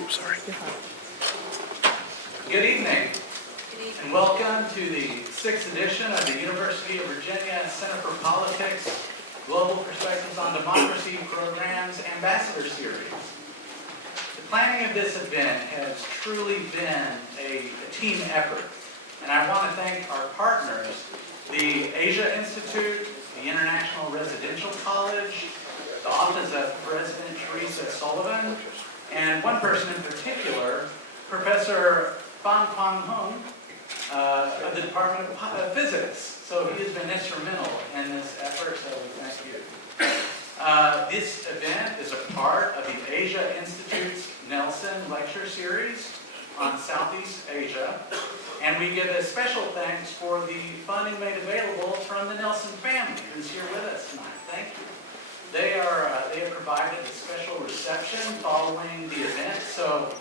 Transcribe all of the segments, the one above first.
Oops, sorry. Good evening, and welcome to the 6th edition of the University of Virginia Center for Politics Global Perspectives on Democracy Program's Ambassador Series. The planning of this event has truly been a team effort, and I want to thank our partners, the Asia Institute, the International Residential College, the Office of President Teresa Sullivan, and one person in particular, Professor Pham of the Department of Physics. So he has been instrumental in this effort, so we thank you. This event is a part of the Asia Institute's Nelson Lecture Series on Southeast Asia, and we give a special thanks for the funding made available from the Nelson family, who's here with us tonight. Thank you. They have provided a special reception following the event, so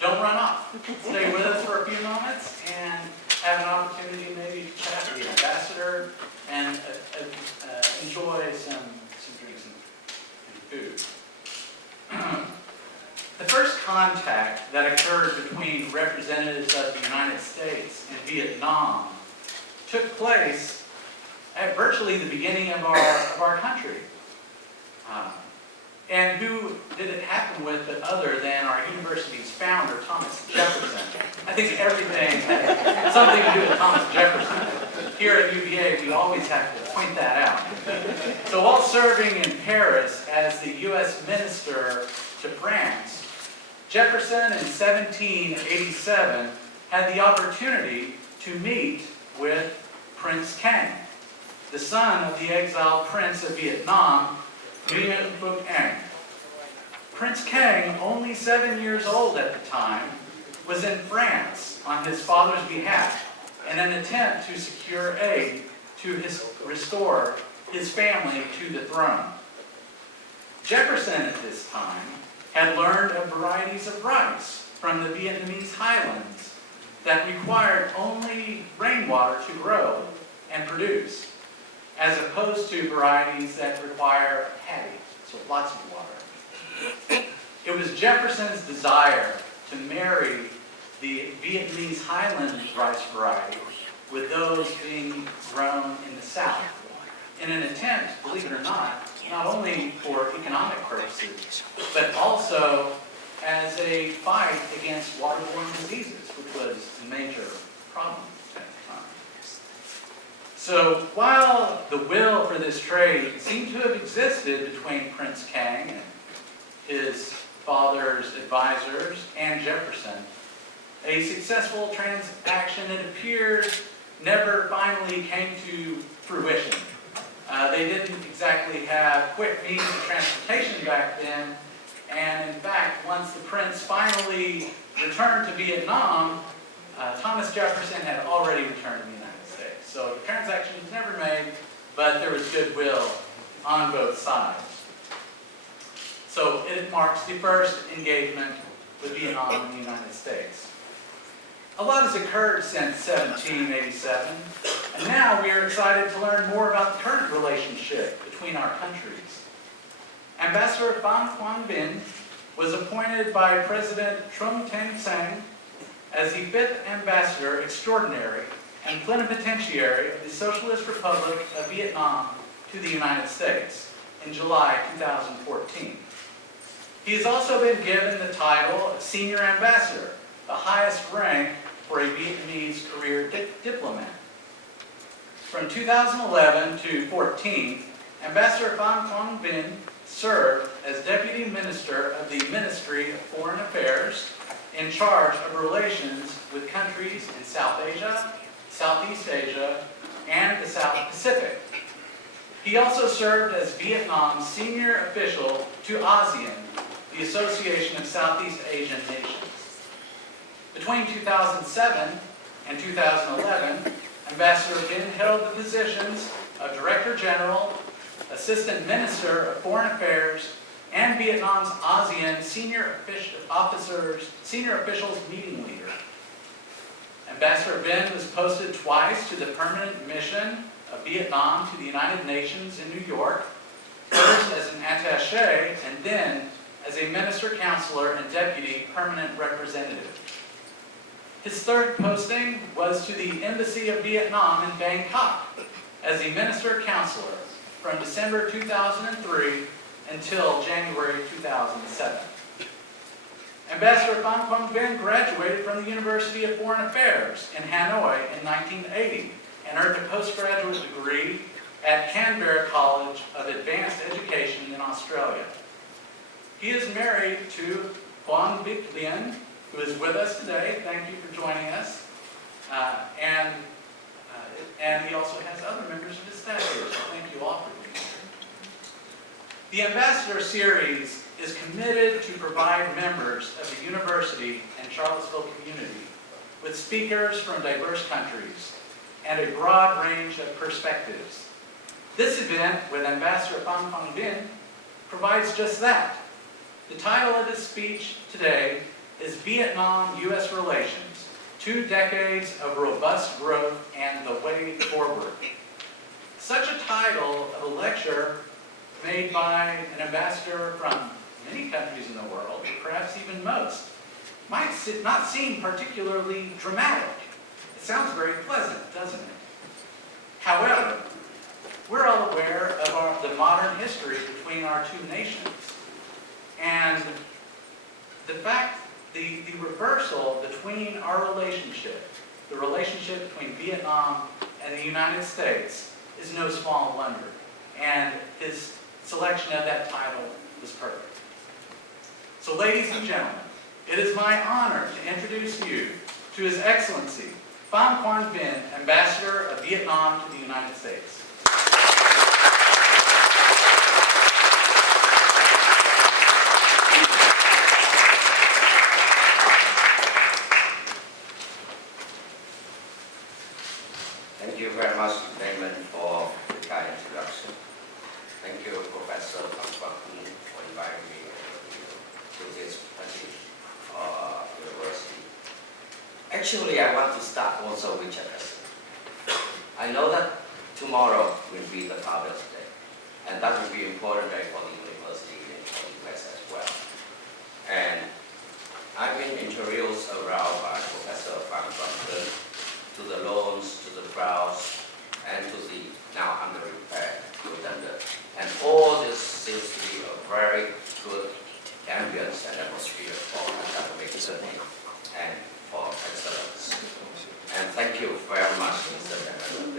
don't run off. Stay with us for a few moments and have an opportunity maybe to chat with the ambassador and enjoy some drinks and food. The first contact that occurred between representatives of the United States and Vietnam took place at virtually the beginning of our country. And who did it happen with but other than our university's founder, Thomas Jefferson? I think everything had something to do with Thomas Jefferson. Here at UVA, we always have to point that out. So while serving in Paris as the U.S. minister to France, Jefferson in 1787 had the opportunity to meet with Prince Quang, the son of the exiled prince of Vietnam, Vinh. Prince Quang, only 7 years old at the time, was in France on his father's behalf in an attempt to secure aid to restore his family to the throne. Jefferson at this time had learned of varieties of rice from the Vietnamese highlands that required only rainwater to grow and produce, as opposed to varieties that require paddy, so lots of water. It was Jefferson's desire to marry the Vietnamese highland rice variety with those being grown in the South, in an attempt, believe it or not only for economic purposes, but also as a fight against waterborne diseases, which was a major problem at the time. So while the will for this trade seemed to have existed between Prince Quang and his father's advisors and Jefferson, a successful transaction, it appears, never finally came to fruition. They didn't exactly have quick means of transportation back then, and in fact, once the prince finally returned to Vietnam, Thomas Jefferson had already returned to the United States. So the transaction was never made, but there was goodwill on both sides. So it marks the first engagement with Vietnam and the United States. A lot has occurred since 1787, and now we are excited to learn more about the current relationship between our countries. Ambassador Pham Vinh was appointed by President Trung Thanh Sang as the 5th Ambassador Extraordinary and Plenipotentiary of the Socialist Republic of Vietnam to the United States in July 2014. He has also been given the title of Senior Ambassador, the highest rank for a Vietnamese career diplomat. From 2011 to 14, Ambassador Pham Vinh served as Deputy Minister of the Ministry of Foreign Affairs in charge of relations with countries in South Asia, Southeast Asia, and the South Pacific. He also served as Vietnam's senior official to ASEAN, the Association of Southeast Asian Nations. Between 2007 and 2011, Ambassador Vinh held the positions of Director General, Assistant Minister of Foreign Affairs, and Vietnam's ASEAN Senior Officials Meeting Leader. Ambassador Vinh was posted twice to the permanent mission of Vietnam to the United Nations in New York, first as an attaché and then as a minister, counselor, and deputy permanent representative. His third posting was to the Embassy of Vietnam in Bangkok as a minister counselor from December 2003 until January 2007. Ambassador Pham Vinh graduated from the University of Foreign Affairs in Hanoi in 1980 and earned a postgraduate degree at Canberra College of Advanced Education in Australia. He is married to Quang, who is with us today. Thank you for joining us. And he also has other members of his staff here, so thank you all for being here. The Ambassador Series is committed to provide members of the university and Charlottesville community with speakers from diverse countries and a broad range of perspectives. This event with Ambassador Pham Vinh provides just that. The title of his speech today is Vietnam-U.S. Relations, 2 Decades of Robust Growth and the Way Forward. Such a title of a lecture made by an ambassador from many countries in the world, or perhaps even most, might not seem particularly dramatic. It sounds very pleasant, doesn't it? However, we're all aware of the modern history between our two nations. And the fact, the reversal between our relationship, the relationship between Vietnam and the United States, is no small wonder. And his selection of that title was perfect. So ladies and gentlemen, it is my honor to introduce you to His Excellency Pham Quang Vinh, Ambassador of Vietnam to the United States. Thank you very much, Damon, for the kind introduction. Thank you, Professor Pham Quang Vinh, for inviting me to this university. Actually, I want to start also with a lesson. I know that tomorrow will be the Father's Day, and that will be an important day for the university and for the US as well. And I've been introduced around by Professor Pham Quang Vinh to the loans, to the crowds, and to the now under repair redundant. And all this seems to be a very good ambience and atmosphere for academic learning and for excellence. And thank you very much, Mr. Chairman,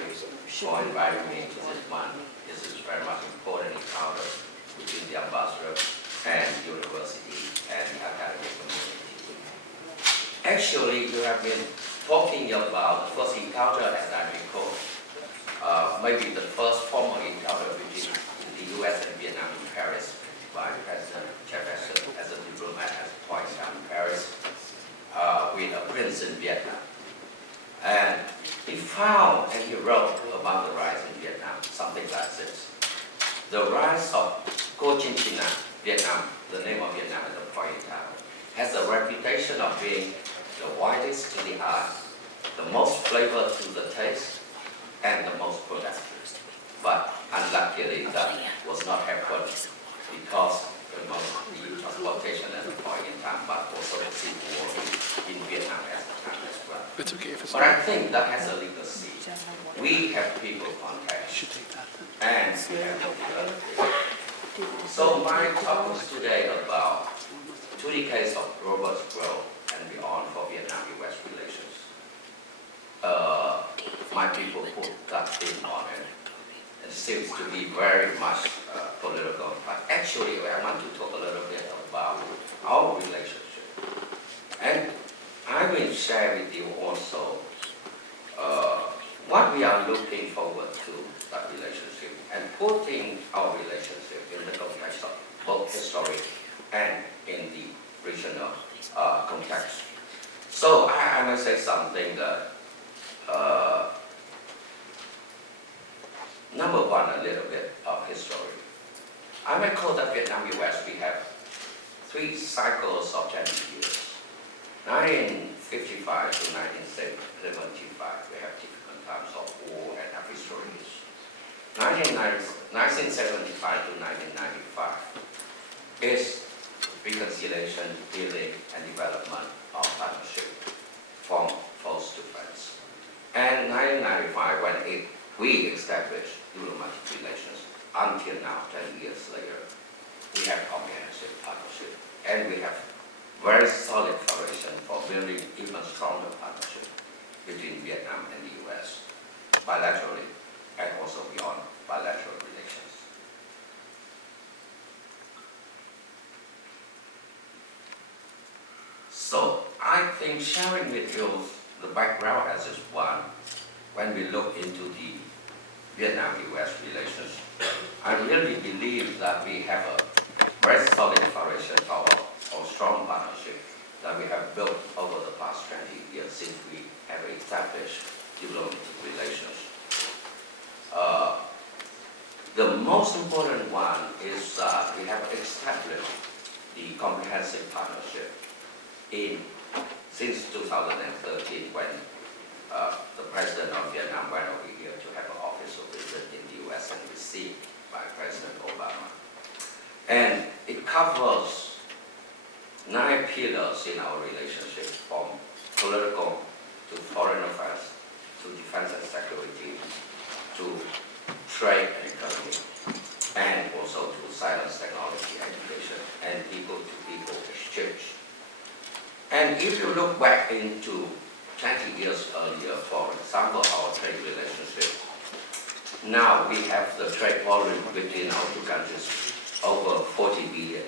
for inviting me to this one. This is very much important encounter between the ambassador and university and the academic community. Actually, you have been talking about the first encounter, as I recall, maybe the first formal encounter between the U.S. and Vietnam in Paris by President Jefferson as a diplomat at a point in time in Paris with a prince in Vietnam. And he found and he wrote about the rise in Vietnam, something like this. The rise of Cochin, Vietnam, the name of Vietnam at the point in time, has a reputation of being the widest to the eye, the most flavor to the taste, and the most productive. But unluckily, that was not happened because the transportation at the point in time, but also the civil war in Vietnam at the time as well. It's okay if it's But I think that has a legacy. We have people contact, and we have developed. So my talk is today about 2 decades of robust growth and beyond for Vietnam-US relations. My people put that thing on it. It seems to be very much political, but actually I want to talk a little bit about our relationship. And I will share with you also what we are looking forward to that relationship and putting our relationship in the context of both history and in the regional context. So I must say something that number one, a little bit of history. I may call that Vietnam-US, we have 3 cycles of 10 years. 1955 to 1975, we have different times of war and histories. 1975 to 1995 is reconciliation, healing, and development of partnership from foes to friends. And 1995, when we established diplomatic relations, until now, 10 years later, we have comprehensive partnership, and we have very solid foundation for building even stronger partnership between Vietnam and the U.S., bilaterally and also beyond bilateral relations. So I think sharing with you the background as is one, when we look into the Vietnam-U.S. relations, I really believe that we have a very solid foundation for our strong partnership that we have built over the past 20 years since we have established diplomatic relations. The most important one is that we have established the comprehensive partnership since 2013 when the President of Vietnam went over here to have an official visit in the U.S. and received by President Obama. And it covers 9 pillars in our relationship, from political to foreign affairs, to defense and security, to trade and economy, and also to science, technology, education, and people-to-people exchange. And if you look back into 20 years earlier, for example, our trade relationship, now we have the trade volume between our two countries over $40 billion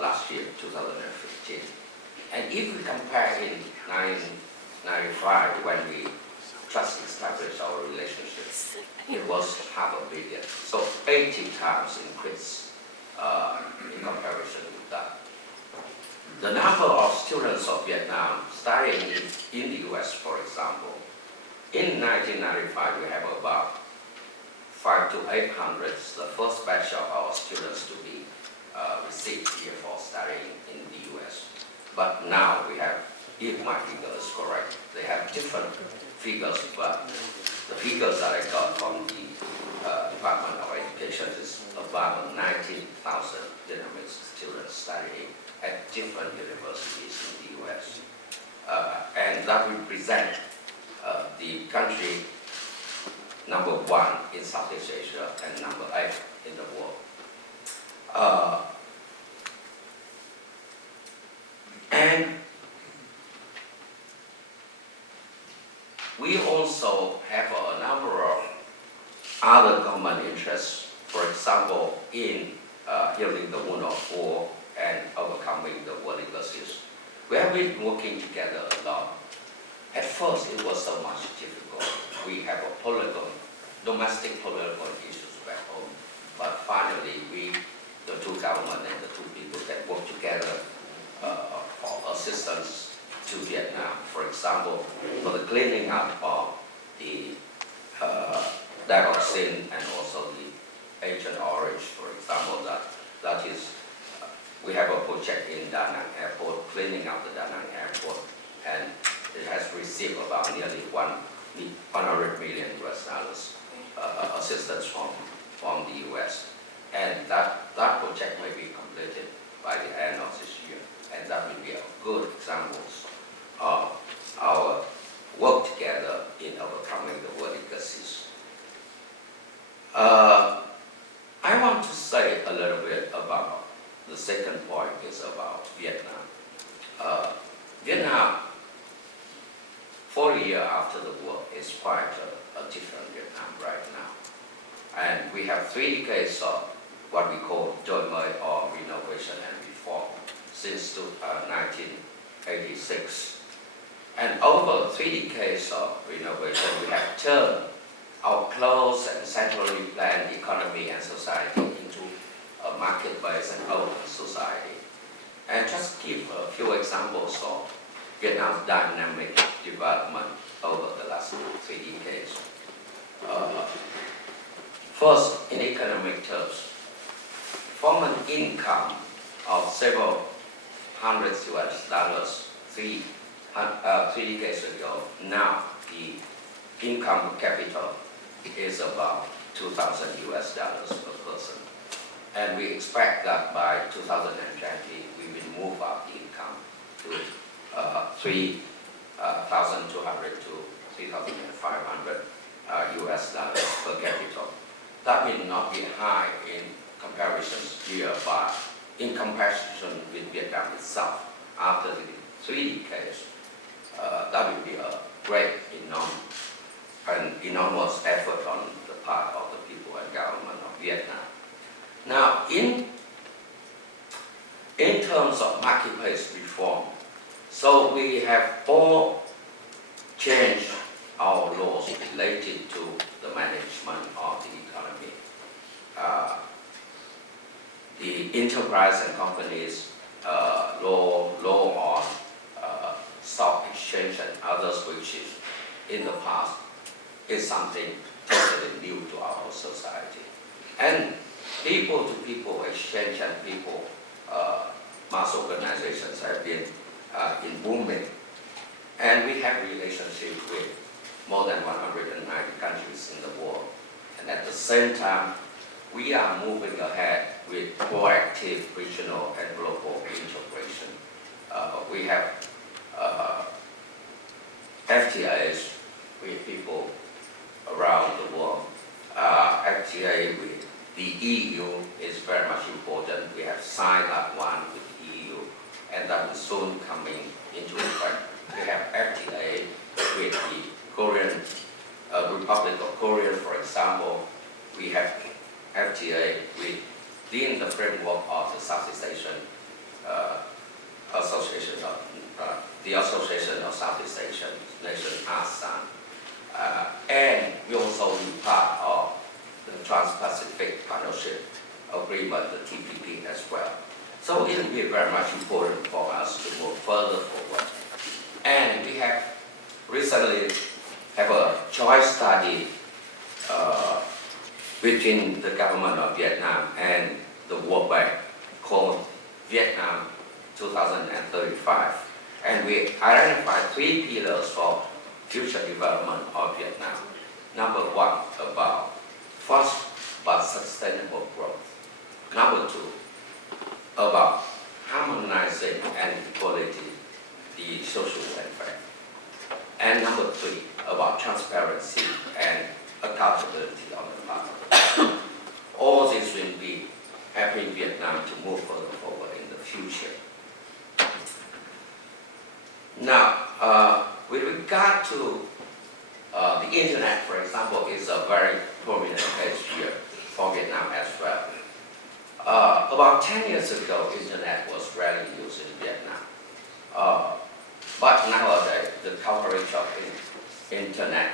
last year, 2015. And if we compare in 1995, when we just established our relationship, it was $500 million. So 80 times increase in comparison with that. The number of students of Vietnam studying in the U.S., for example, in 1995 we have about 500 to 800, the first batch of our students to be received here for studying in the U.S. But now we have, if my figure is correct, they have different figures, but the figures that I got from the Department of Education is about 19,000 Vietnamese students studying at different universities in the U.S. And that represents the country number 1 in Southeast Asia and number 8 in the world. And we also have a number of other common interests, for example, in healing the wound of war and overcoming the world legacies. We have been working together a lot. At first, it was so much difficult. We have a domestic political issues back home, but finally, the two government and the two people that work together for assistance to Vietnam. For example, for the cleaning up of the dioxin and also the Agent Orange, for example, that is, we have a project in Da Nang Airport, cleaning up the Da Nang Airport, and it has received about nearly $100 million assistance from the U.S. And that project may be completed by the end of this year, and that will be a good example of our work together in overcoming the world legacies. I want to say a little bit about the second point is about Vietnam. Vietnam, 40 years after the war, is quite a different Vietnam right now. And we have 3 decades of what we call đổi mới or renovation and reform since 1986. And over 3 decades of renovation, we have turned our closed and centrally planned economy and society into a market-based and open society. And just give a few examples of Vietnam's dynamic development over the last 3 decades. First, in economic terms, from an income of several hundred US$ 3 decades ago, now the income per capita is about $2,000 per person. And we expect that by 2020, we will move up the income to 3,200 to 3,500 US dollars per capita. That will not be high in comparison here, but in comparison with Vietnam itself, after the 3 decades, that will be a great, enormous effort on the part of the people and government of Vietnam. Now, in terms of marketplace reform, so we have all changed our laws related to the management of the economy. The enterprise and companies law on stock exchange and others, which is in the past, is something totally new to our society. And people-to-people exchange and people mass organizations have been in booming. And we have relationship with more than 190 countries in the world. And at the same time, we are moving ahead with proactive regional and global integration. We have FTAs with people around the world. FTA with the EU is very much important. We have signed that one with the EU, and that is soon coming into effect. We have FTA with the Korean Republic of Korea, for example. We have FTA within the framework of the Southeast Asian Association of the Association of Southeast Asian Nations, ASEAN, and we also be part of the Trans-Pacific Partnership Agreement, the TPP, as well. So it will be very much important for us to move further forward. And we have recently have a joint study between the government of Vietnam and the World Bank called Vietnam 2035. And we identified 3 pillars for future development of Vietnam. Number 1, about fast but sustainable growth. Number 2, about harmonizing and equality the social welfare. And number 3, about transparency and accountability on the part of the government. All this will be helping Vietnam to move further forward in the future. Now, with regard to the internet, for example, is a very prominent case here for Vietnam as well. About 10 years ago, internet was rarely used in Vietnam. But nowadays, the coverage of internet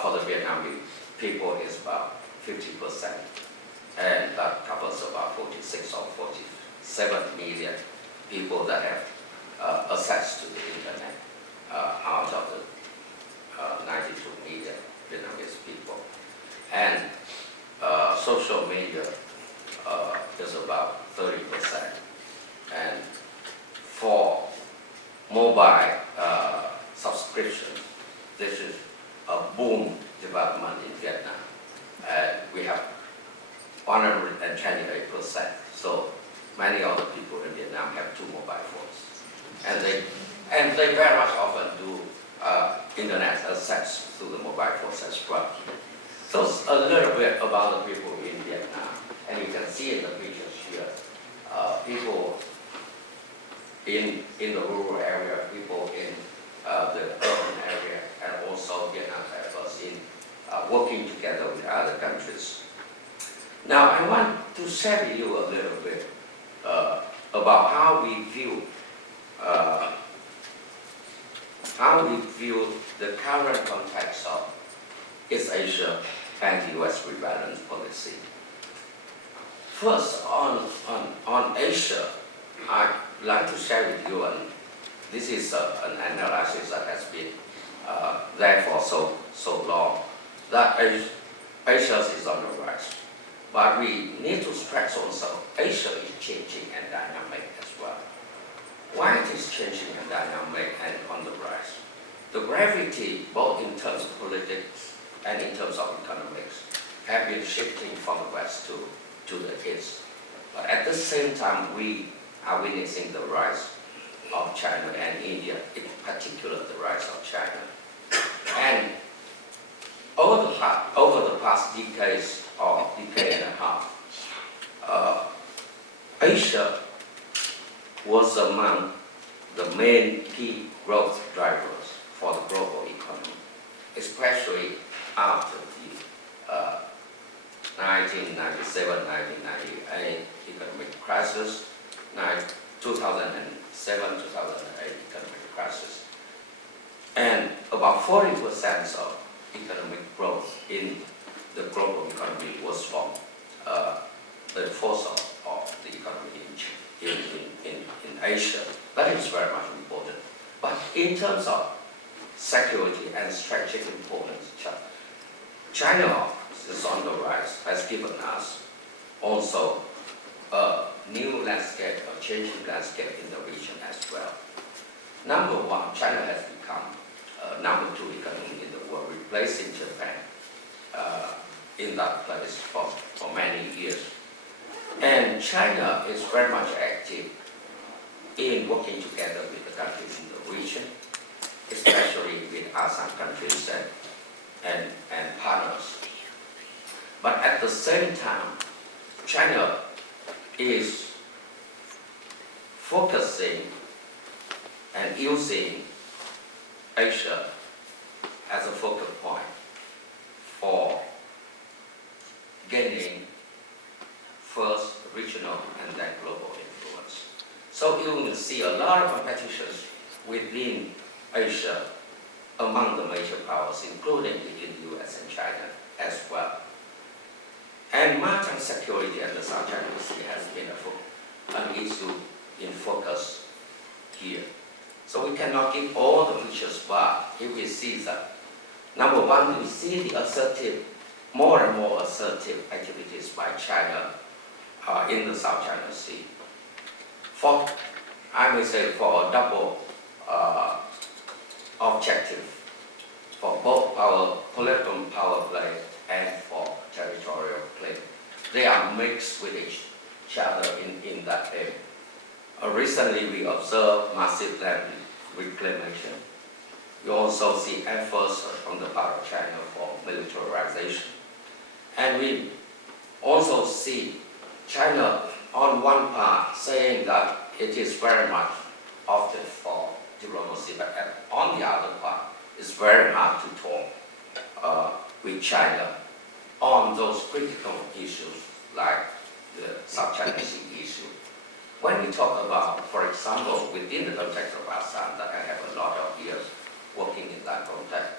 for the Vietnamese people is about 50%. And that covers about 46 or 47 million people that have access to the internet out of the 92 million Vietnamese people. And social media is about 30%. And for mobile subscriptions, this is a boom development in Vietnam. And we have 128%. So many of the people in Vietnam have 2 mobile phones. And they very much often do internet access through the mobile phones as well. So a little bit about the people in Vietnam. And you can see in the pictures here, people in the rural area, people in the urban area, and also Vietnam's efforts in working together with other countries. Now, I want to share with you a little bit about how we view the current context of East Asia and the U.S. rebalance policy. First, on Asia, I'd like to share with you, and this is an analysis that has been there for so long, that Asia is on the rise. But we need to stress also, Asia is changing and dynamic as well. Why it is changing and dynamic and on the rise? The gravity, both in terms of politics and in terms of economics, have been shifting from the West to to the east. But at the same time, we are witnessing the rise of China and India, in particular the rise of China. And over the past decades or decade and a half, Asia was among the main key growth drivers for the global economy, especially after the 1997-1998 economic crisis, 2007-2008 economic crisis. And about 40% of economic growth in the global economy was from the force of the economy in Asia. That is very much important. But in terms of security and strategic importance, China is on the rise, has given us also a new landscape, a changing landscape in the region as well. Number one, China has become number two economy in the world, replacing Japan in that place for many years. And China is very much active in working together with the countries in the region, especially with ASEAN countries and partners. But at the same time, China is focusing and using Asia as a focal point for gaining first regional and then global influence. So you will see a lot of competitions within Asia among the major powers, including within the US and China as well. And maritime security and the South China Sea has been an issue in focus here. So we cannot give all the features, but here we see that, number one, we see the assertive, more and more assertive activities by China in the South China Sea. For, I may say, for a double objective, for both political power play and for territorial play. They are mixed with each other in that area. Recently, we observed massive land reclamation. We also see efforts from the part of China for militarization. And we also see China on one part saying that it is very much opted for diplomacy, but on the other part, it's very hard to talk with China on those critical issues like the South China Sea issue. When we talk about, for example, within the context of ASEAN, that I have a lot of years working in that context,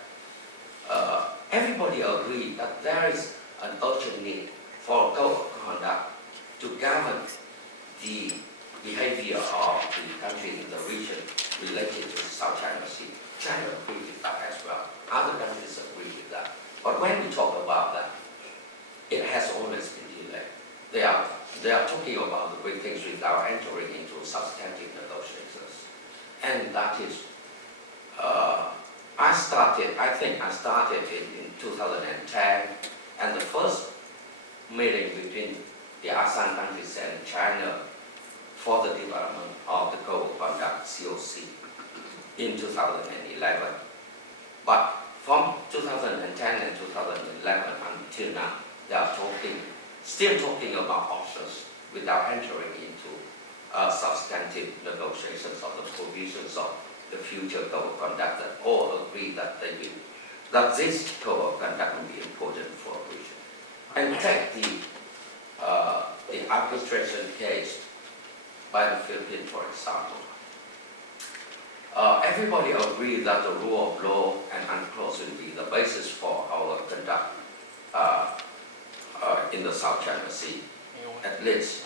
everybody agreed that there is an urgent need for a code of conduct to govern the behavior of the countries in the region related to the South China Sea. China agreed with that as well. Other countries agree with that. But when we talk about that, it has always been delayed. They are talking about the great things without entering into substantive negotiations. And that is, I think I started in 2010, and the first meeting between the ASEAN countries and China for the development of the Code of Conduct, COC, in 2011. But from 2010 and 2011 until now, they are still talking about options without entering into substantive negotiations of the provisions of the future Code of Conduct that all agree that this Code of Conduct will be important for a region. And take the arbitration case by the Philippines, for example. Everybody agreed that the rule of law and UNCLOS will be the basis for our conduct in the South China Sea, at least.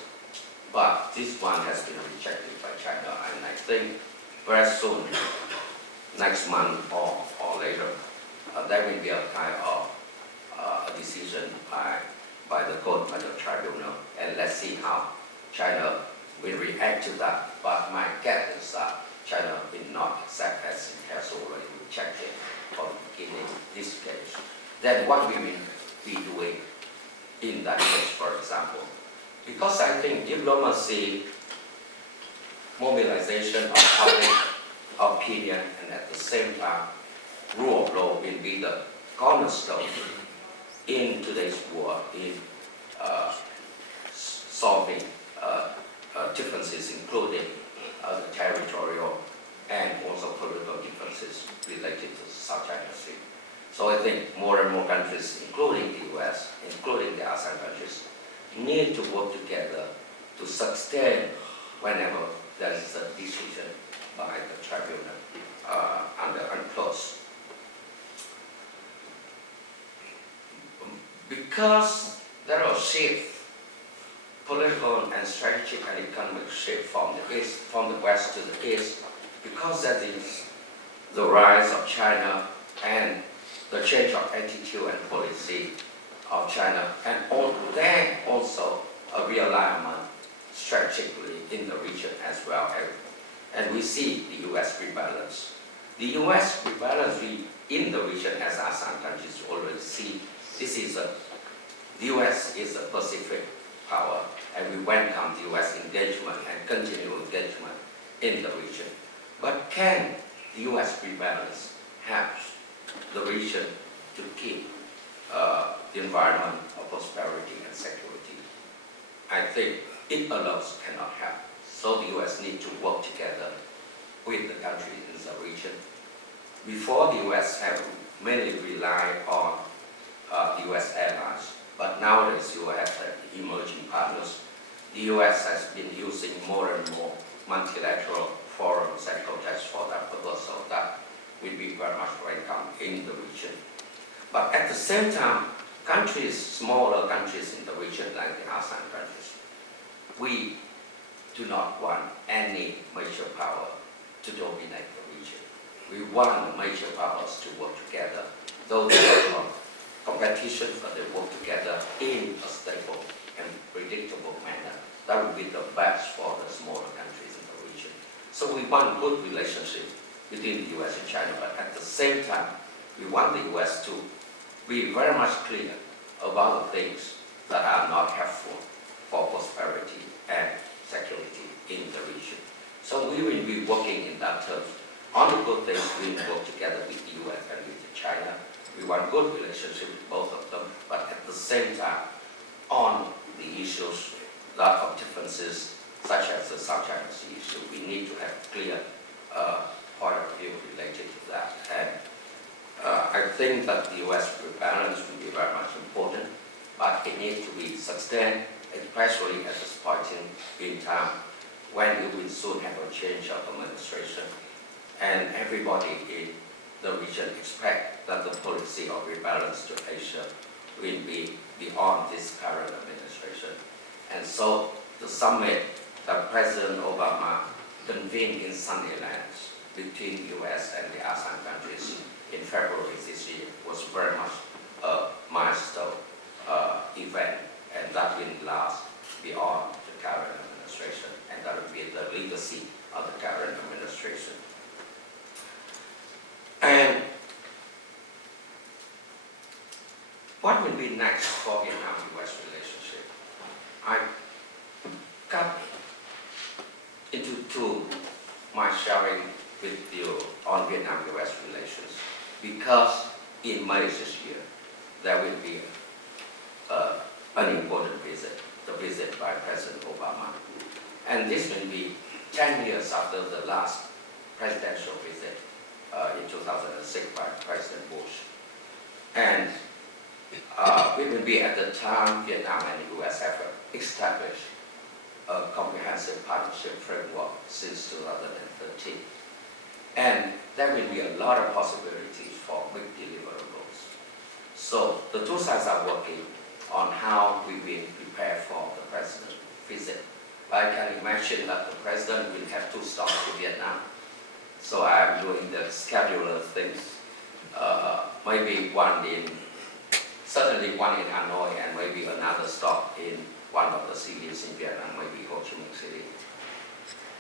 But this one has been rejected by China, and I think very soon, next month or later, there will be a kind of a decision by the Court of the Tribunal, and let's see how China will react to that. But my guess is that China will not accept, as it has already rejected from the beginning this case. Then what we will be doing in that case, for example, Because I think diplomacy, mobilization of public opinion, and at the same time, rule of law will be the cornerstone in today's war in solving differences, including the territorial and also political differences related to the South China Sea. So I think more and more countries, including the US, including the ASEAN countries, need to work together to sustain whenever there is a decision by the tribunal under UNCLOS. Because there are shifts, political and strategic and economic shift from the east, from the west to the east, because that is the rise of China and the change of attitude and policy of China, and then also a realignment strategically in the region as well. And we see the US rebalance. The US rebalance in the region, as ASEAN countries already see, the US is a Pacific power, and we welcome the US engagement and continued engagement in the region. But can the US rebalance help the region to keep the environment of prosperity and security? I think it alone cannot help. So the US need to work together with the countries in the region. Before, the US have mainly relied on the US allies, but nowadays you have emerging partners. The US has been using more and more multilateral forums and contexts for that purpose, so that will be very much welcome in the region. But at the same time, countries, smaller countries in the region like the ASEAN countries, we do not want any major power to dominate the region. We want the major powers to work together, though there are competitions, but they work together in a stable and predictable manner. That would be the best for the smaller countries in the region. So we want good relationship between the US and China, but at the same time, we want the US to be very much clear about the things that are not helpful for prosperity and security in the region. So we will be working in that terms. On the good things, we will work together with the US and with China. We want good relationship with both of them, but at the same time, on the issues that of differences, such as the South China Sea issue, we need to have clear point of view related to that. And I think that the US rebalance will be very much important, but it needs to be sustained, especially at this point in time when we will soon have a change of administration. And everybody in the region expect that the policy of rebalance to Asia will be beyond this current administration. And so the summit that President Obama convened in Sunnyland between the US and the ASEAN countries in February this year was very much a milestone event, and that will last beyond the current administration, and that will be the legacy of the current administration. And what will be next for Vietnam-US relationship? I cut into my sharing with you on Vietnam-US relations because in May this year there will be an important visit, the visit by President Obama. And this will be 10 years after the last presidential visit in 2006 by President Bush. And it will be at the time Vietnam and the US have established a comprehensive partnership framework since 2013. And there will be a lot of possibilities for big deliverables. So the two sides are working on how we will prepare for the president's visit. I can imagine that the president will have 2 stops to Vietnam. So I'm doing the scheduler things, certainly one in Hanoi, and maybe another stop in one of the cities in Vietnam, maybe Ho Chi Minh City.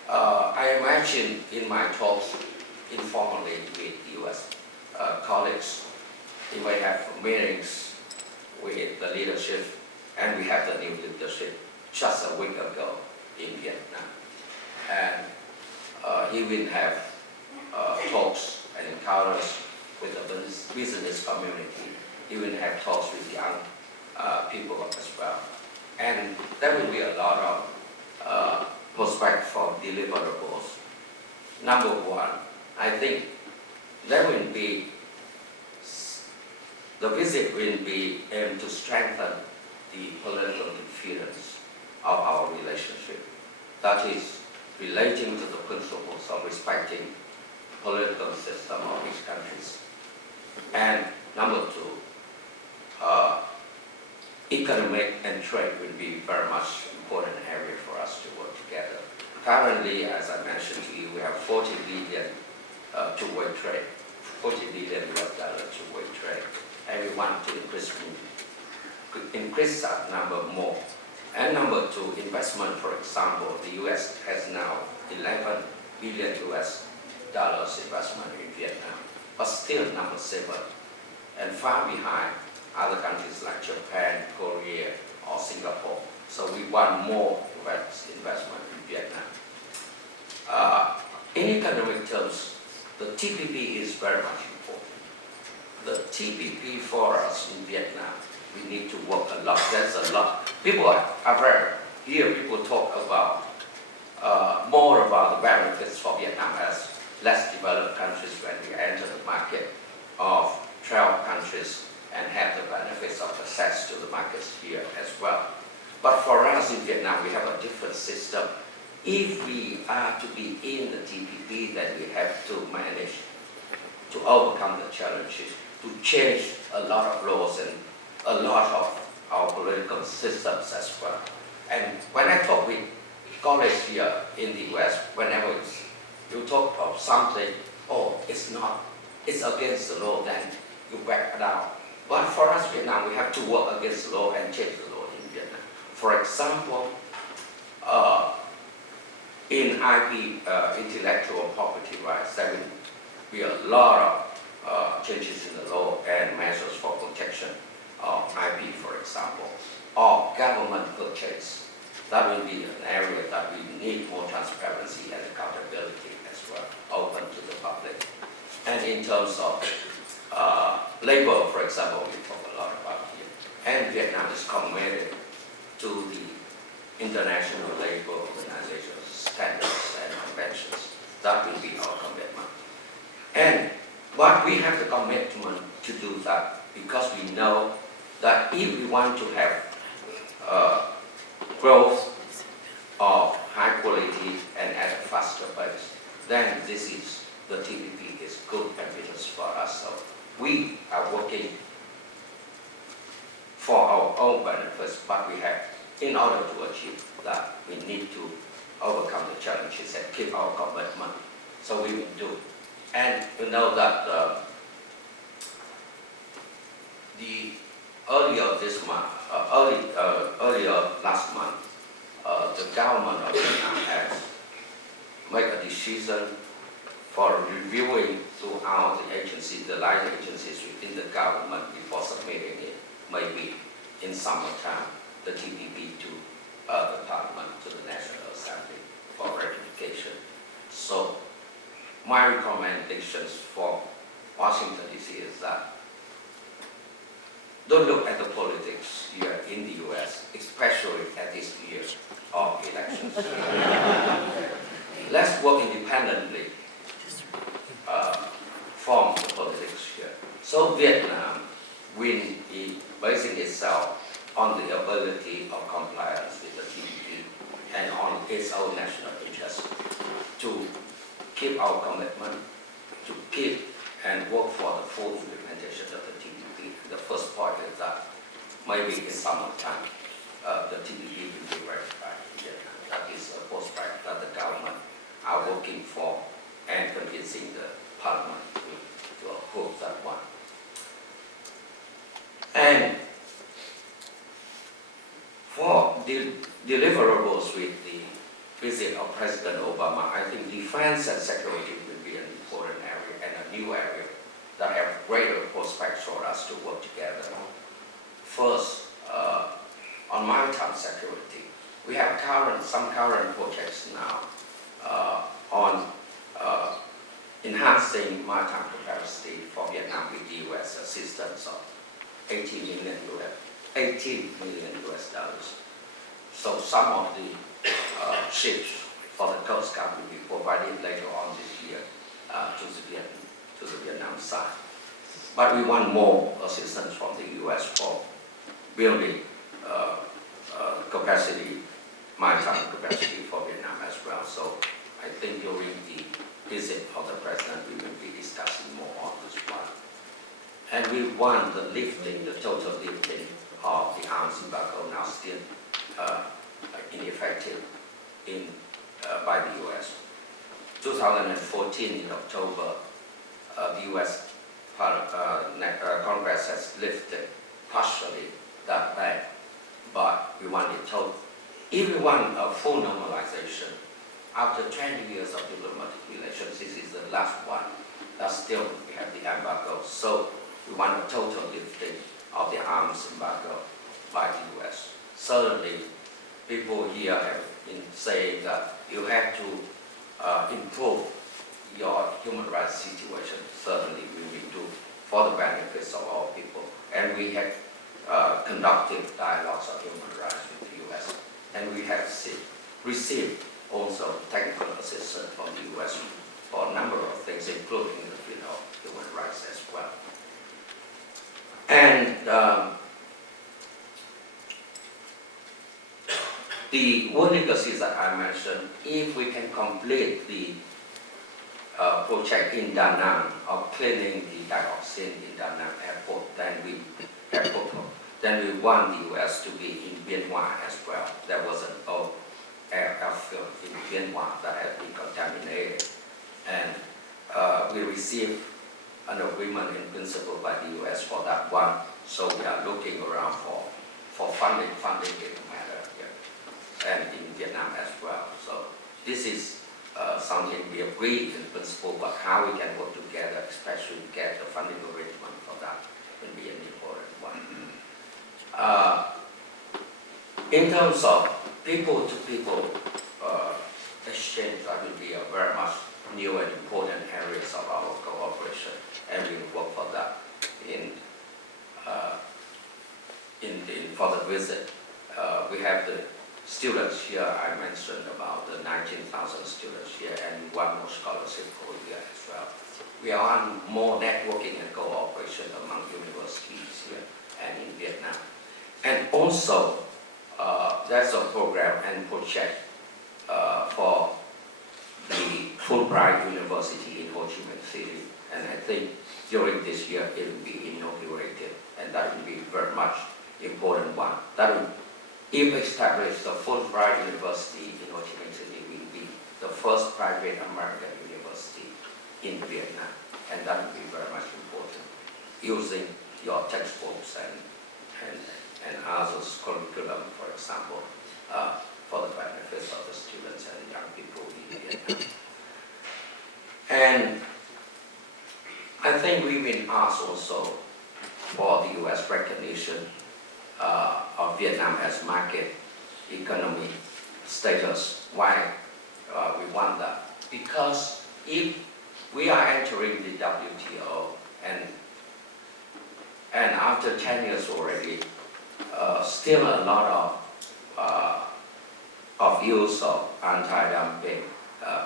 I imagine in my talks informally with US colleagues, we may have meetings with the leadership, and we have the new leadership just a week ago in Vietnam. And he will have talks and encounters with the business community. He will have talks with young people as well. And there will be a lot of prospects for deliverables. Number one, I think there will be, the visit will be aimed to strengthen the political influence of our relationship. That is, relating to the principles of respecting political system of each countries. And number two, economic and trade will be very much important area for us to work together. Currently, as I mentioned to you, we have 40 billion two-way trade, 40 billion US dollar two-way trade, and we want to increase that number more. And number two, investment, for example, the US has now 11 billion US dollars investment in Vietnam, but still number 7, and far behind other countries like Japan, Korea, or Singapore. So we want more investment in Vietnam. In economic terms, the TPP is very much important. The TPP for us in Vietnam, we need to work a lot. There's a lot. People are very, here people talk about more about the benefits for Vietnam as less developed countries when we enter the market of 12 countries and have the benefits of access to the markets here as well. But for us in Vietnam, we have a different system. If we are to be in the TPP, then we have to manage to overcome the challenges, to change a lot of laws and a lot of our political systems as well. And when I talk with colleagues here in the US, whenever you talk of something, oh, it's not, it's against the law, then you back down. But for us, Vietnam, we have to work against the law and change the law in Vietnam. For example, in IP, intellectual property rights, there will be a lot of changes in the law and measures for protection of IP, for example, or government purchase. That will be an area that we need more transparency and accountability as well, open to the public. And in terms of labor, for example, we talk a lot about here. And Vietnam is committed to the International Labor Organization standards and conventions. That will be our commitment. But we have the commitment to do that because we know that if we want to have growth of high quality and at a faster pace, then this is, the TPP is good evidence for us. So we are working for our own benefits, but we have, in order to achieve that, we need to overcome the challenges and keep our commitment. So we will do. And you know that the earlier this month, earlier last month, the government of Vietnam has made a decision for reviewing throughout the agencies, the line agencies within the government before submitting it, maybe in summertime, the TPP to the Parliament, to the National Assembly for ratification. So my recommendations for Washington DC is that don't look at the politics here in the US, especially at this year of elections. Let's work independently from the politics here. So Vietnam will be basing itself on the ability of compliance with the TPP and on its own national interest to keep our commitment, to keep and work for the full implementation of the TPP. The first point is that maybe in summertime, the TPP will be ratified in Vietnam. That is a prospect that the government are working for and convincing the Parliament to approve that one. And for the deliverables with the visit of President Obama, I think defense and security will be an important area and a new area that have greater prospects for us to work together. First, on maritime security, we have some current projects now on enhancing maritime capacity for Vietnam with the U.S. assistance of 18 million US dollars. So some of the ships for the Coast Guard will be provided later on this year to the Vietnam side. But we want more assistance from the U.S. for building capacity, maritime capacity for Vietnam as well. So I think during the visit of the President, we will be discussing more on this one. And we want the total lifting of the arms embargo now still ineffective by the U.S. 2014 in October, the U.S. Congress has lifted partially that ban, but we want it total. If we want a full normalization, after 20 years of diplomatic relations, this is the last one, that still we have the embargo. So we want a total lifting of the arms embargo by the U.S. Certainly, people here have been saying that you have to improve your human rights situation. Certainly, we will do for the benefits of all people. And we have conducted dialogues on human rights with the U.S. And we have received also technical assistance from the U.S. for a number of things, including the field of human rights as well. And the world legacies that I mentioned, if we can complete the project in Da Nang of cleaning the dioxin in Da Nang airport, then we want the U.S. to be in Bien Hoa as well. There was an old airfield in Bien Hoa that had been contaminated. And we received an agreement in principle by the U.S. for that one. So we are looking around for funding didn't matter here, and in Vietnam as well. So this is something we agreed in principle, but how we can work together, especially to get the funding arrangement for that, will be an important one. In terms of people-to-people exchange, that will be a very much new and important areas of our cooperation, and we will work for that for the visit. We have the students here. I mentioned about the 19,000 students here, and one more scholarship for here as well. We are on more networking and cooperation among universities here and in Vietnam. And also, there's a program and project for the Fulbright University in Ho Chi Minh City, and I think during this year it will be inaugurated, and that will be very much important one. That will, if established, the Fulbright University in Ho Chi Minh City will be the first private American university in Vietnam, and that will be very much important, using your textbooks and others curriculum, for example, for the benefits of the students and the young people in Vietnam. And I think we've been asked also for the U.S. recognition of Vietnam as market economy status. Why we want that? Because if we are entering the WTO and after 10 years already, still a lot of use of anti-dumping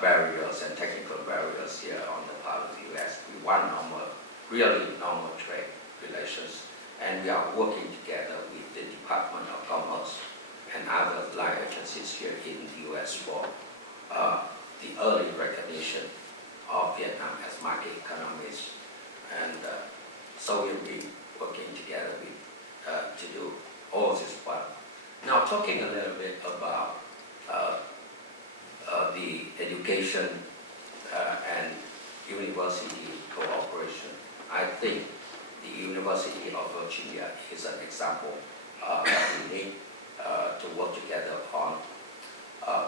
barriers and technical barriers here on the part of the U.S. We want really normal trade relations, and we are working together with the Department of Commerce and other like agencies here in the U.S. for the early recognition of Vietnam as market economies, and so we'll be working together to do all this work. Now, talking a little bit about the education and university cooperation, I think the University of Virginia is an example that we need to work together on.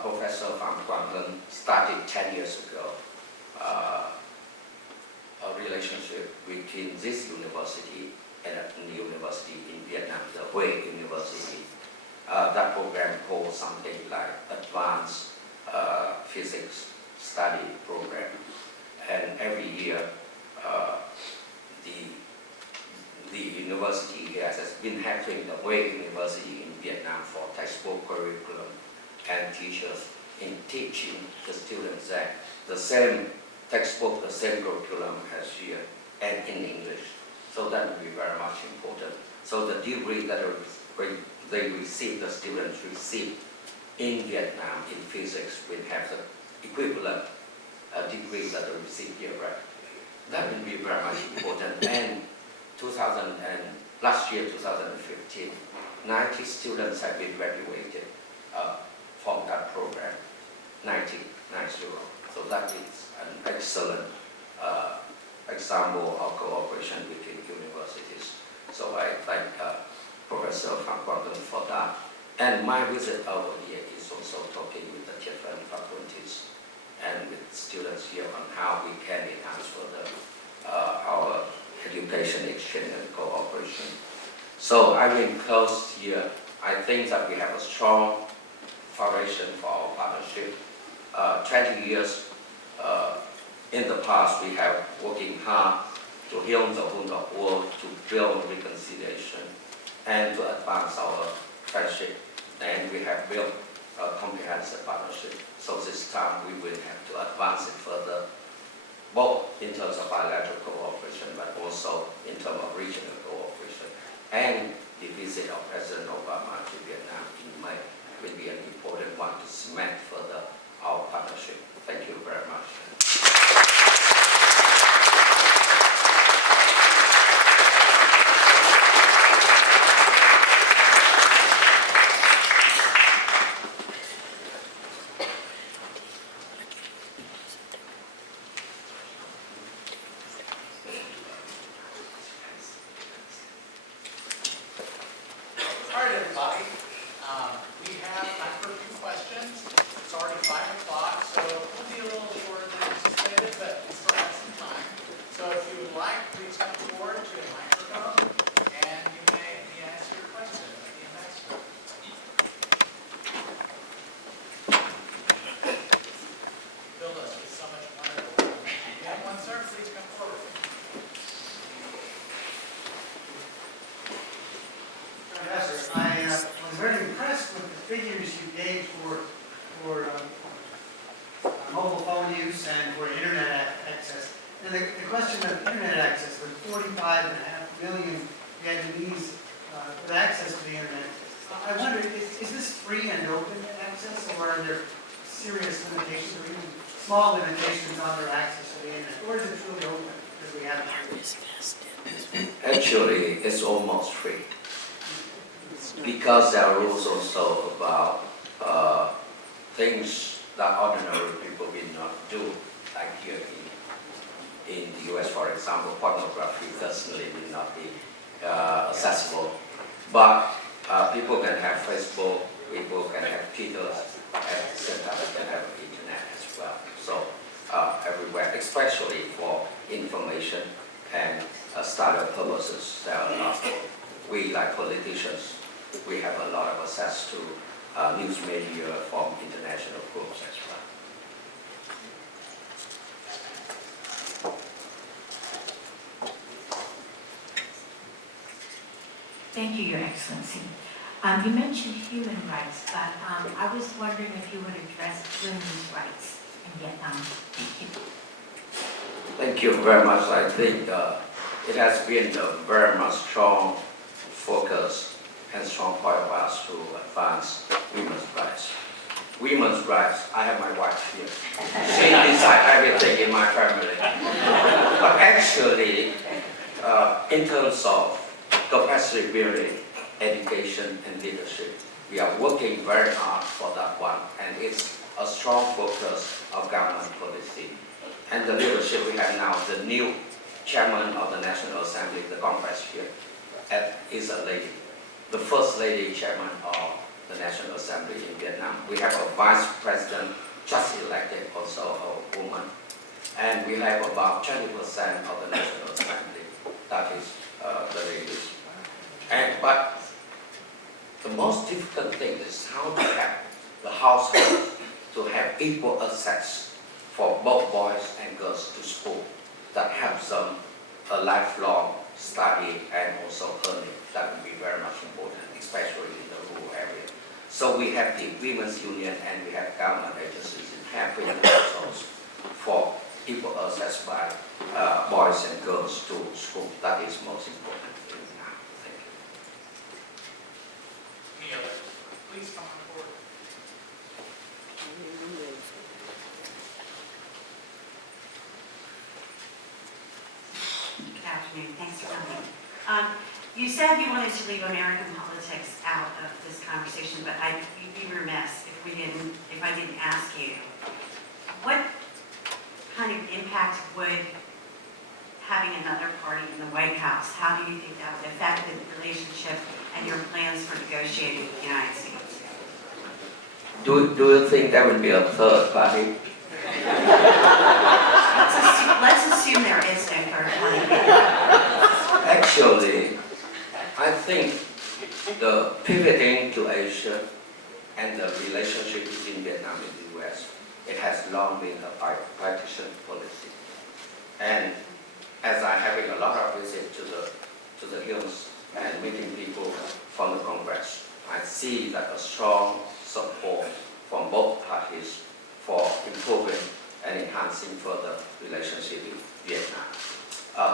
Professor Pham Quang started 10 years ago a relationship between this university and a university in Vietnam, the Huế University. that program called something like Advanced Physics Study Program. And every year, the university here has been having the Way University in Vietnam for textbook curriculum and teachers in teaching the students that the same textbook, the same curriculum as here and in English. So that will be very much important. So the degree that they receive, the students receive in Vietnam in physics will have the equivalent degree that they receive here, right? That will be very much important. And last year, 2015, 90 students have been graduated from that program, 90. So that is an excellent example of cooperation between universities. So I thank Professor Pham for that. And my visit over here is also talking with the different faculties and with students here on how we can enhance further our education exchange and cooperation. So I will close here. I think that we have a strong foundation for our partnership. 20 years in the past, we have working hard to heal the wound of war, to build reconciliation, and to advance our friendship. And we have built a comprehensive partnership. So this time we will have to advance it further, both in terms of bilateral cooperation, but also in terms of regional cooperation. And the visit of President Obama to Vietnam in May will be an important one to cement further our partnership. Thank you very much. All right, everybody. We have time for a few questions. It's already 5 o'clock, so we'll be a little shorter than anticipated, but we still have some time. So if you would like, please come forward to a microphone, and you may answer your question at the ambassador. Filled us with so much wonderful information. If you have one, sir, please come forward. Professor, I was very impressed with the figures you gave for mobile phone use and for internet access. And the question of internet access, with 45.5 million Vietnamese with access to the internet, I wonder, is this free and open access, or are there serious limitations or even small limitations on their access to the internet? Or is it truly open, because we have it? Actually, it's almost free. Because there are rules also about things that ordinary people will not do, like here in the US, for example, pornography personally will not be accessible. But people can have Facebook, people can have Twitter, at the same time they can have internet as well. So everywhere, especially for information and startup purposes, there are a lot. We, like politicians, we have a lot of access to news media from international groups as well. Thank you, Your Excellency. You mentioned human rights, but I was wondering if you would address women's rights in Vietnam. Thank you. Thank you very much. I think it has been a very much strong focus and strong point of us to advance women's rights. Women's rights, I have my wife here. She decides everything in my family. But actually, in terms of capacity building, education, and leadership, we are working very hard for that one. And it's a strong focus of government policy. And the leadership we have now, the new chairman of the National Assembly, the Congress here, is a lady. The first lady chairman of the National Assembly in Vietnam. We have a vice president just elected, also a woman. And we have about 20% of the National Assembly, that is the ladies. But the most difficult thing is how to have the household to have equal access for both boys and girls to school that helps them a lifelong study and also earning. That would be very much important, especially in the rural area. So we have the women's union and we have government agencies in helping households for equal access by boys and girls to school. That is most important thing now. Thank you. Any others? Please come on board. Good afternoon, thanks for coming. You said you wanted to leave American politics out of this conversation, but you'd be remiss if I didn't ask you, what kind of impact would having another party in the White House, how do you think that would affect the relationship and your plans for negotiating with the United States? Do you think there will be a third party? Let's assume there is no third party. Actually, I think the pivoting to Asia and the relationship between Vietnam and the US, it has long been a bipartisan policy. And as I'm having a lot of visits to the hills and meeting people from the Congress, I see that a strong support from both parties for improving and enhancing further relationship with Vietnam.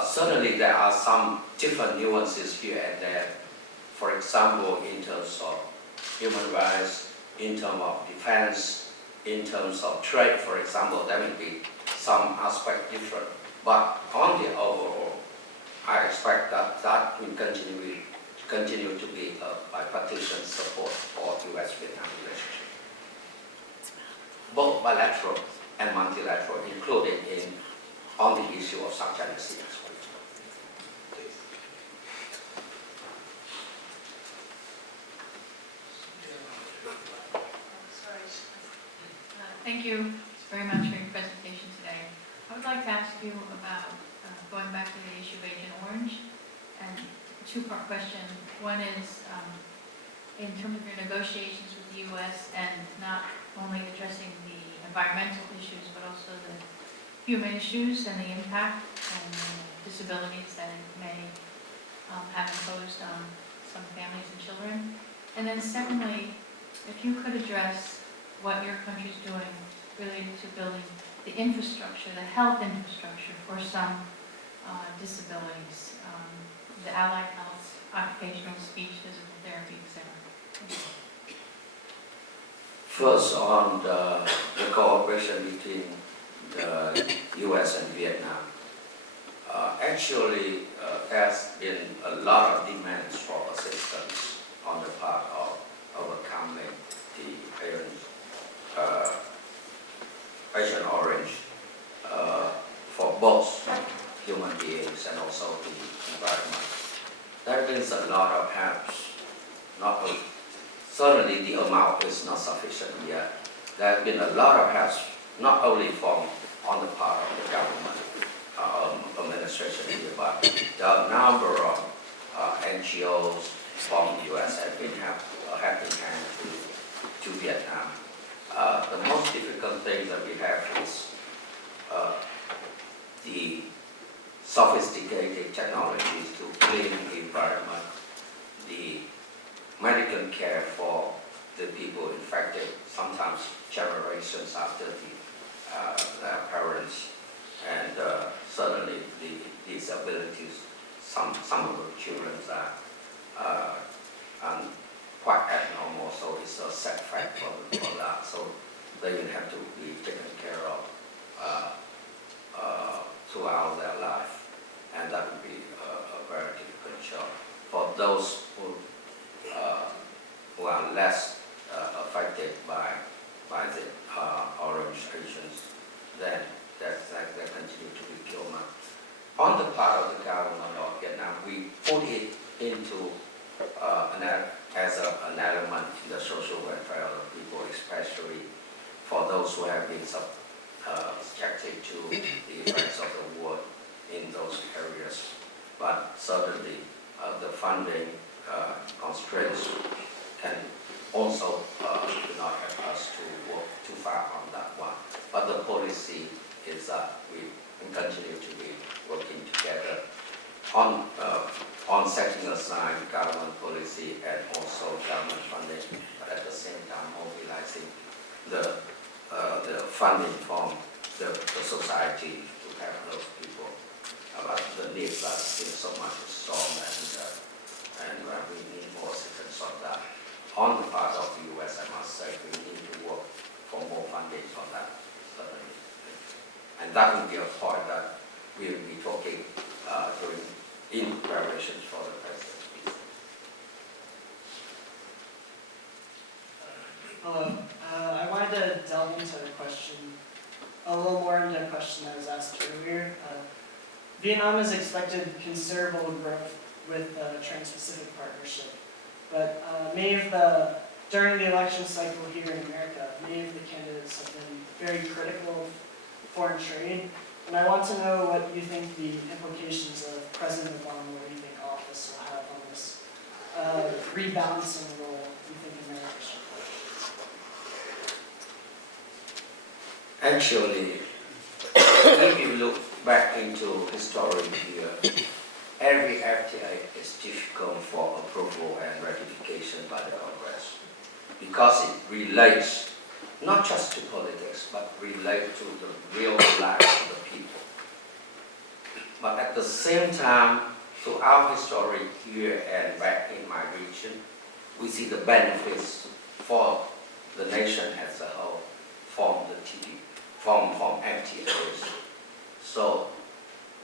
Certainly there are some different nuances here and there. For example, in terms of human rights, in terms of defense, in terms of trade, for example, there will be some aspect different. But on the overall, I expect that will continue to be a bipartisan support for U.S.-Vietnam relationship. Both bilateral and multilateral, including on the issue of South China Sea as well. Thank you very much for your presentation today. I would like to ask you about going back to the issue of Agent Orange, and a two-part question. One is in terms of your negotiations with the U.S. and not only addressing the environmental issues, but also the human issues and the impact and disabilities that it may have imposed on some families and children. And then secondly, if you could address what your country's doing related to building the infrastructure, the health infrastructure for some disabilities, the allied health, occupational speech, physical therapy, etc. First, on the cooperation between the U.S. and Vietnam. Actually, there's been a lot of demands for assistance on the part of overcoming the Agent Orange for both human beings and also the environment. There has been a lot of help. Certainly the amount is not sufficient yet. There have been a lot of help, not only on the part of the government administration here, but the number of NGOs from the U.S. have been helping hand to Vietnam. The most difficult thing that we have is the sophisticated technologies to clean the environment, the medical care for the people infected, sometimes generations after their parents, and certainly the disabilities. Some of the children are quite abnormal, so it's a setback for that. So they will have to be taken care of throughout their life, and that would be a very difficult job. For those who are less affected by the orange agents, then they continue to be killed. On the part of the government of Vietnam, we put it into as an element in the social welfare of the people, especially for those who have been subjected to the effects of the war in those areas. But certainly the funding constraints can also do not help us to work too far on that one. But the policy is that we continue to be working together on setting aside government policy and also government funding, but at the same time mobilizing the funding from the society to help those people about the needs that is so much strong and we need more assistance on that. On the part of the U.S., I must say, we need to work for more funding on that, certainly. And that will be a point that we will be talking in preparations for the presidency. Hello. I wanted to delve into a little more into a question that was asked earlier. Vietnam has expected considerable growth with the Trans-Pacific Partnership, but during the election cycle here in America, many of the candidates have been very critical of foreign trade, and I want to know what you think the implications of President Obama, what you think office will have on this rebalancing role you think America should play. Actually, if you look back into history here, every FTA is difficult for approval and ratification by the Congress because it relates not just to politics, but relates to the real life of the people. But at the same time, throughout history here and back in my region, we see the benefits for the nation as a whole from the TPP, from FTAs. So,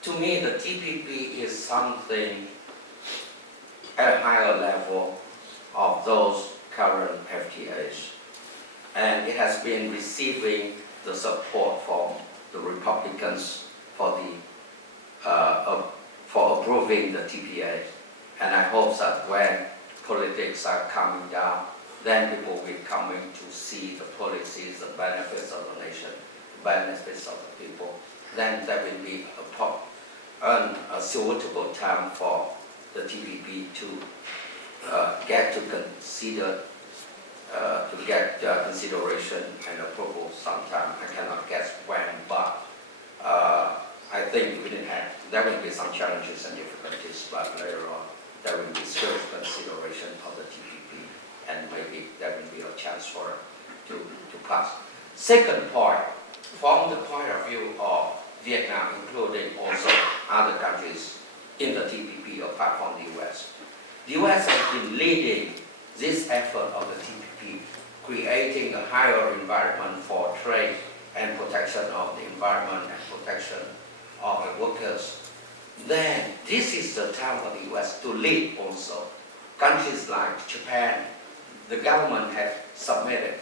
to me, the TPP is something at a higher level of those current FTAs. And it has been receiving the support from the Republicans for approving the TPA. And I hope that when politics are coming down, then people will be coming to see the policies, the benefits of the nation, the benefits of the people. Then there will be a suitable time for the TPP to get consideration and approval sometime. I cannot guess when, but I think there will be some challenges and difficulties, but later on there will be serious consideration of the TPP, and maybe there will be a chance for it to pass. Second point, from the point of view of Vietnam, including also other countries in the TPP apart from the U.S. The U.S. has been leading this effort of the TPP, creating a higher environment for trade and protection of the environment and protection of the workers. Then this is the time for the U.S. to lead also. Countries like Japan, the government has submitted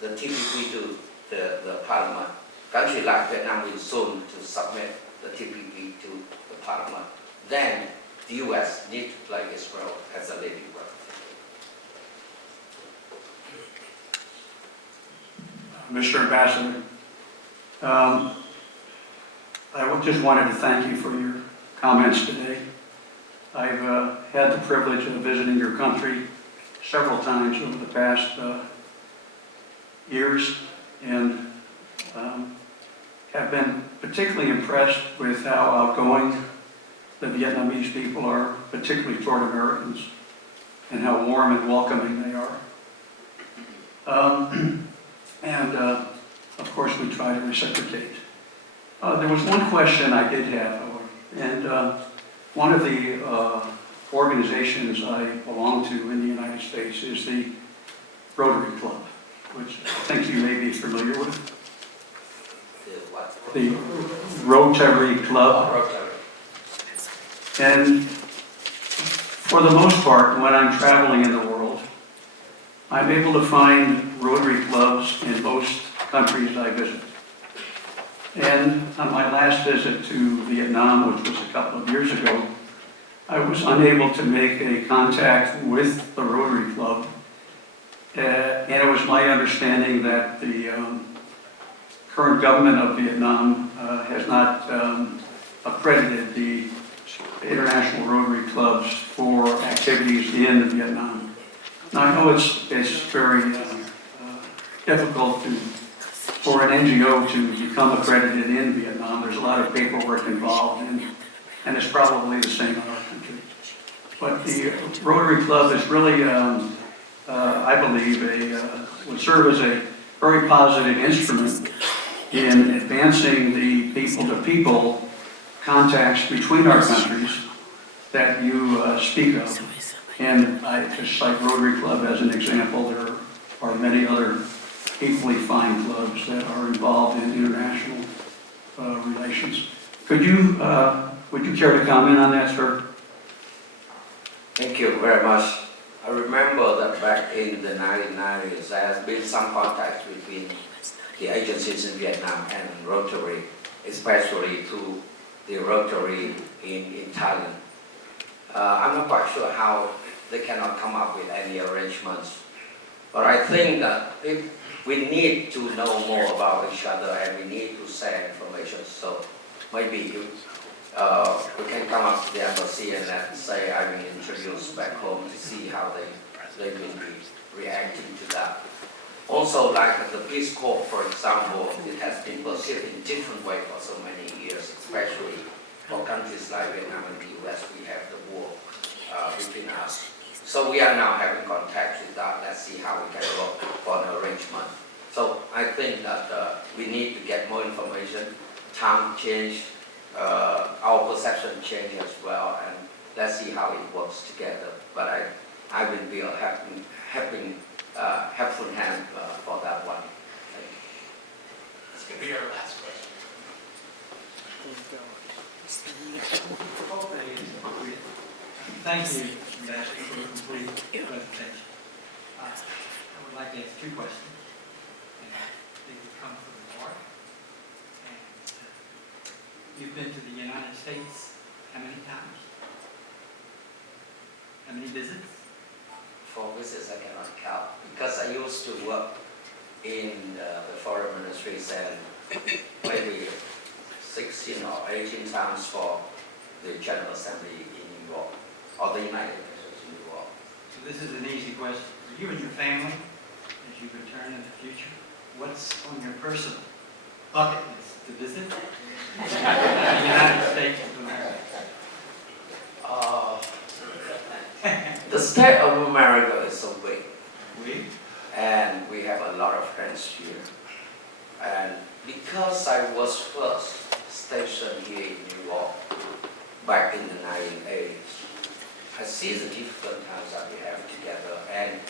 the TPP to the parliament. Countries like Vietnam will soon to submit the TPP to the parliament. Then the U.S. needs to play its role as a leading role. Mr. Ambassador, I just wanted to thank you for your comments today. I've had the privilege of visiting your country several times over the past years, and have been particularly impressed with how outgoing the Vietnamese people are, particularly toward Americans, and how warm and welcoming they are. Of course, we try to reciprocate. There was one question I did have, however, and one of the organizations I belong to in the United States is the Rotary Club, which I think you may be familiar with. The Rotary Club. Rotary. And for the most part, when I'm traveling in the world, I'm able to find Rotary Clubs in most countries I visit. And on my last visit to Vietnam, which was a couple of years ago, I was unable to make a contact with the Rotary Club. And it was my understanding that the current government of Vietnam has not accredited the international Rotary Clubs for activities in Vietnam. Now, I know it's very difficult for an NGO to become accredited in Vietnam. There's a lot of paperwork involved, and it's probably the same in our country. But the Rotary Club is really, I believe, would serve as a very positive instrument in advancing the people-to-people contacts between our countries that you speak of. And I just cite Rotary Club as an example. There are many other equally fine clubs that are involved in international relations. Would you care to comment on that, sir? Thank you very much. I remember that back in the 1990s, there has been some contacts between the agencies in Vietnam and Rotary, especially to the Rotary in Thailand. I'm not quite sure how they cannot come up with any arrangements, but I think that if we need to know more about each other and we need to share information, so maybe we can come up to the embassy and then say, I will introduce back home to see how they will be reacting to that. Also, like the Peace Corps, for example, it has been perceived in different ways for so many years, especially for countries like Vietnam and the US. We have the war between us. So we are now having contact with that. Let's see how we can work for an arrangement. So I think that we need to get more information, time change, our perception change as well, and let's see how it works together. But I will be a helpful hand for that one. Thank you. This could be our last question. Thank you, Ambassador, for a complete presentation. I would like to ask two questions. And they would come from the heart. And you've been to the United States how many times? How many visits? For visits, I cannot count because I used to work in the foreign ministries and maybe 16 or 18 times for the General Assembly in New York or the United Nations in New York. So this is an easy question. For you and your family, as you return in the future, what's on your personal bucket list to visit the United States of America? The state of America is so big, and we have a lot of friends here. And because I was first stationed here in New York back in the 1980s, I see the different times that we have together. And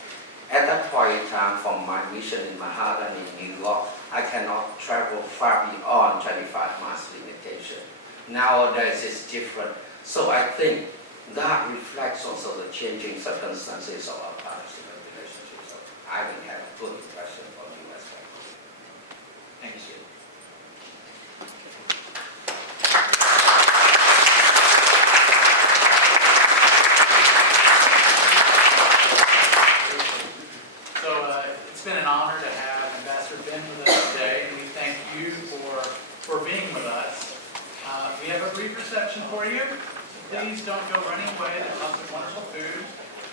at that point in time, from my mission in Manhattan in New York, I cannot travel far beyond 25 miles limitation. Nowadays it's different. So I think that reflects also the changing circumstances of our partnership and relationships. So I will have a good impression from you as well. Thank you. So it's been an honor to have Ambassador Vinh with us today, and we thank you for being with us. We have a brief reception for you. Please don't go running away. There's lots of wonderful food.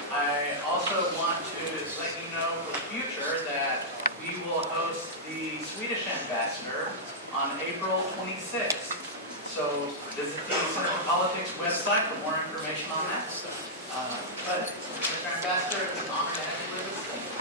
I also want to let you know for the future that we will host the Swedish ambassador on April 26th. So visit the Center for Politics website for more information on that. But Mr. Ambassador, it's an honor to have you with us.